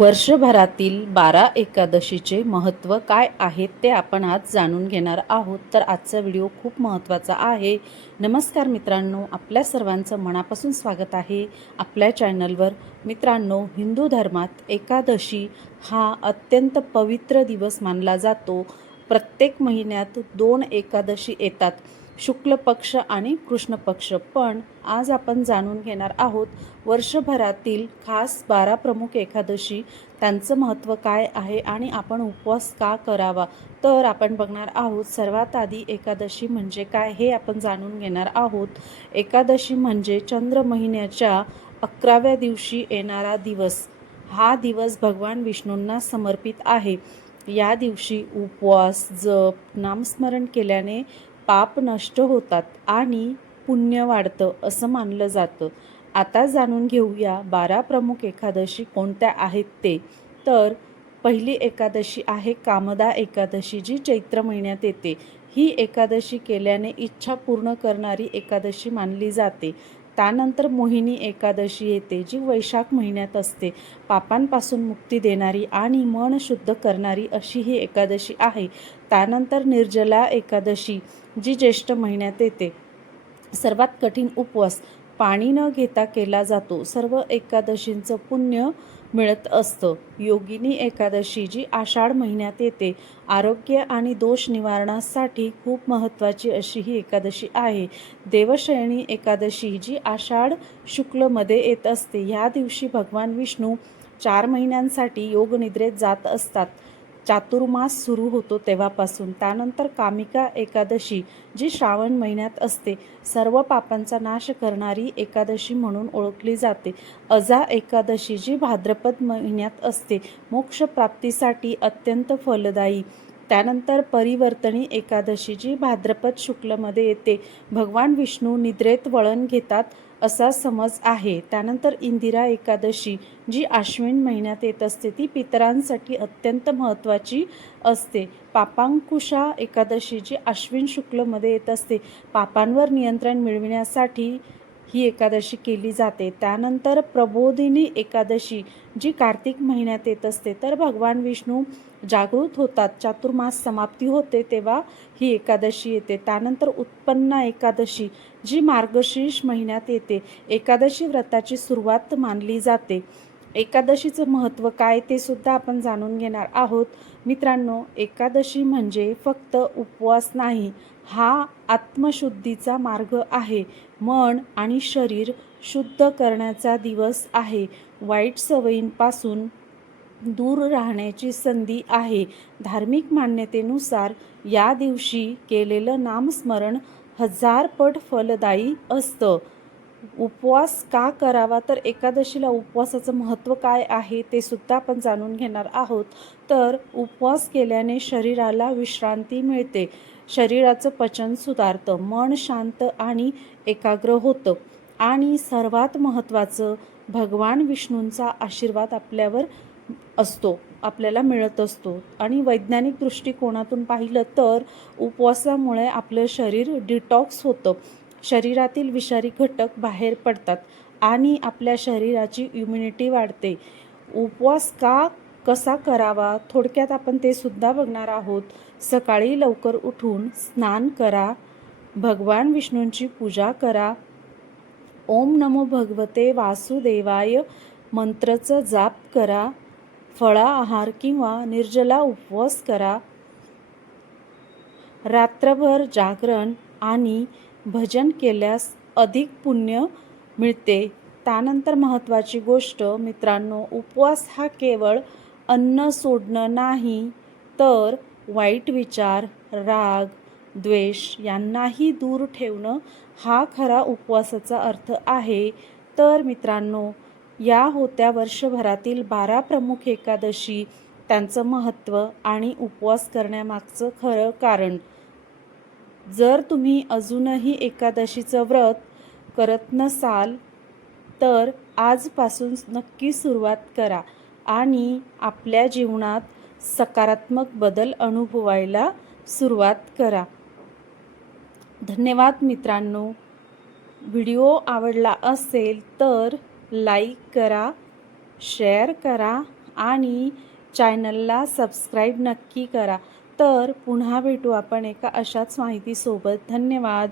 वर्षभरातील 12 एकादशीचे महत्त्व काय आहे ते आपण आज जाणून घेणार आहोत. तर आजचा व्हिडिओ खूप महत्त्वाचा आहे. नमस्कार मित्रांनो, आपल्या सर्वांचं मनापासून स्वागत आहे आपल्या चॅनलवर. मित्रांनो, हिंदू धर्मात एकादशी हा अत्यंत पवित्र दिवस मानला जातो. प्रत्येक महिन्यात 2 एकादशी येतात, शुक्ल पक्ष आणि कृष्ण पक्ष. पण आज आपण जाणून घेणार आहोत वर्षभरातील खास 12 प्रमुख एकादशी, त्यांचं महत्त्व काय आहे आणि आपण उपवास का करावा. तर आपण बघणार आहोत सर्वात आधी एकादशी म्हणजे काय हे आपण जाणून घेणार आहोत. एकादशी म्हणजे चंद्र महिन्याच्या 11व्या दिवशी येणारा दिवस. हा दिवस भगवान विष्णूंना समर्पित आहे. या दिवशी उपवास, जप, नामस्मरण केल्याने पाप नष्ट होतात आणि पुण्य वाढतं असं मानलं जातं. आता जाणून घेऊया 12 प्रमुख एकादशी कोणत्या आहेत ते. तर पहिली एकादशी आहे कामदा एकादशी, जी चैत्र महिन्यात येते. ही एकादशी केल्याने इच्छा पूर्ण करणारी एकादशी मानली जाते. त्यानंतर मोहिनी एकादशी येते, जी वैशाख महिन्यात असते. पापांपासून मुक्ती देणारी आणि मन शुद्ध करणारी अशी ही एकादशी आहे. त्यानंतर निर्जला एकादशी, जी ज्येष्ठ महिन्यात येते. सर्वात कठीण उपवास पाणी न घेता केला जातो. सर्व एकादशींचं पुण्य मिळत असतं. योगिनी एकादशी, जी आषाढ महिन्यात येते. आरोग्य आणि दोष निवारणासाठी खूप महत्त्वाची अशी ही एकादशी आहे. देवशयनी एकादशी, जी आषाढ शुक्लमध्ये येत असते. ह्या दिवशी भगवान विष्णू 4 महिन्यांसाठी योगनिद्रेत जात असतात. चातुर्मास सुरू होतो तेव्हापासून. त्यानंतर कामिका एकादशी, जी श्रावण महिन्यात असते. सर्व पापांचा नाश करणारी एकादशी म्हणून ओळखली जाते. अजा एकादशी, जी भाद्रपद महिन्यात असते. मोक्षप्राप्तीसाठी अत्यंत फलदायी. त्यानंतर परिवर्तनी एकादशी, जी भाद्रपद शुक्लमध्ये येते. भगवान विष्णू निद्रेत वळण घेतात असा समज आहे. त्यानंतर इंदिरा एकादशी, जी आश्विन महिन्यात येत असते. ती पितरांसाठी अत्यंत महत्त्वाची असते. पापांकुशा एकादशी, जी आश्विन शुक्लमध्ये येत असते. पापांवर नियंत्रण मिळविण्यासाठी ही एकादशी केली जाते. त्यानंतर प्रबोधिनी एकादशी, जी कार्तिक महिन्यात येत असते. तर भगवान विष्णू जागृत होतात, चातुर्मास समाप्ती होते तेव्हा ही एकादशी येते. त्यानंतर उत्पन्ना एकादशी, जी मार्गशीर्ष महिन्यात येते. एकादशी व्रताची सुरुवात मानली जाते. एकादशीचं महत्त्व काय ते सुद्धा आपण जाणून घेणार आहोत. मित्रांनो, एकादशी म्हणजे फक्त उपवास नाही, हा आत्मशुद्धीचा मार्ग आहे. मन आणि शरीर शुद्ध करण्याचा दिवस आहे. वाईट सवयींपासून दूर राहण्याची संधी आहे. धार्मिक मान्यतेनुसार या दिवशी केलेलं नामस्मरण 1000 पट फलदायी असतं. उपवास का करावा, तर एकादशीला उपवासाचं महत्त्व काय आहे ते सुद्धा आपण जाणून घेणार आहोत. तर उपवास केल्याने शरीराला विश्रांती मिळते, शरीराचं पचन सुधारतं, मन शांत आणि एकाग्र होतं आणि सर्वात महत्त्वाचं भगवान विष्णूंचा आशीर्वाद आपल्यावर असतो, आपल्याला मिळत असतो. आणि वैज्ञानिक दृष्टिकोनातून पाहिलं तर उपवासामुळे आपलं शरीर डिटॉक्स होतं, शरीरातील विषारी घटक बाहेर पडतात आणि आपल्या शरीराची इम्युनिटी वाढते. उपवास कसा करावा थोडक्यात आपण ते सुद्धा बघणार आहोत. सकाळी लवकर उठून स्नान करा, भगवान विष्णूंची पूजा करा, ओम नमो भगवते वासुदेवाय मंत्राचा जाप करा, फळा आहार किंवा निर्जला उपवास करा, रात्रभर जागरण आणि भजन केल्यास अधिक पुण्य मिळते. त्यानंतर महत्त्वाची गोष्ट मित्रांनो, उपवास हा केवळ अन्न सोडणं नाही, तर वाईट विचार, राग, द्वेष यांनाही दूर ठेवणं हा खरा उपवासाचा अर्थ आहे. तर मित्रांनो, या होत्या वर्षभरातील 12 प्रमुख एकादशी, त्यांचं महत्त्व आणि उपवास करण्यामागचं खरं कारण. जर तुम्ही अजूनही एकादशीचं व्रत करत नसाल तर आजपासून नक्की सुरुवात करा आणि आपल्या जीवनात सकारात्मक बदल अनुभवायला सुरुवात करा. धन्यवाद मित्रांनो. व्हिडिओ आवडला असेल तर लाईक करा, शेअर करा आणि चॅनलला सबस्क्राईब नक्की करा. तर पुन्हा भेटू आपण एका अशाच माहितीसोबत. धन्यवाद.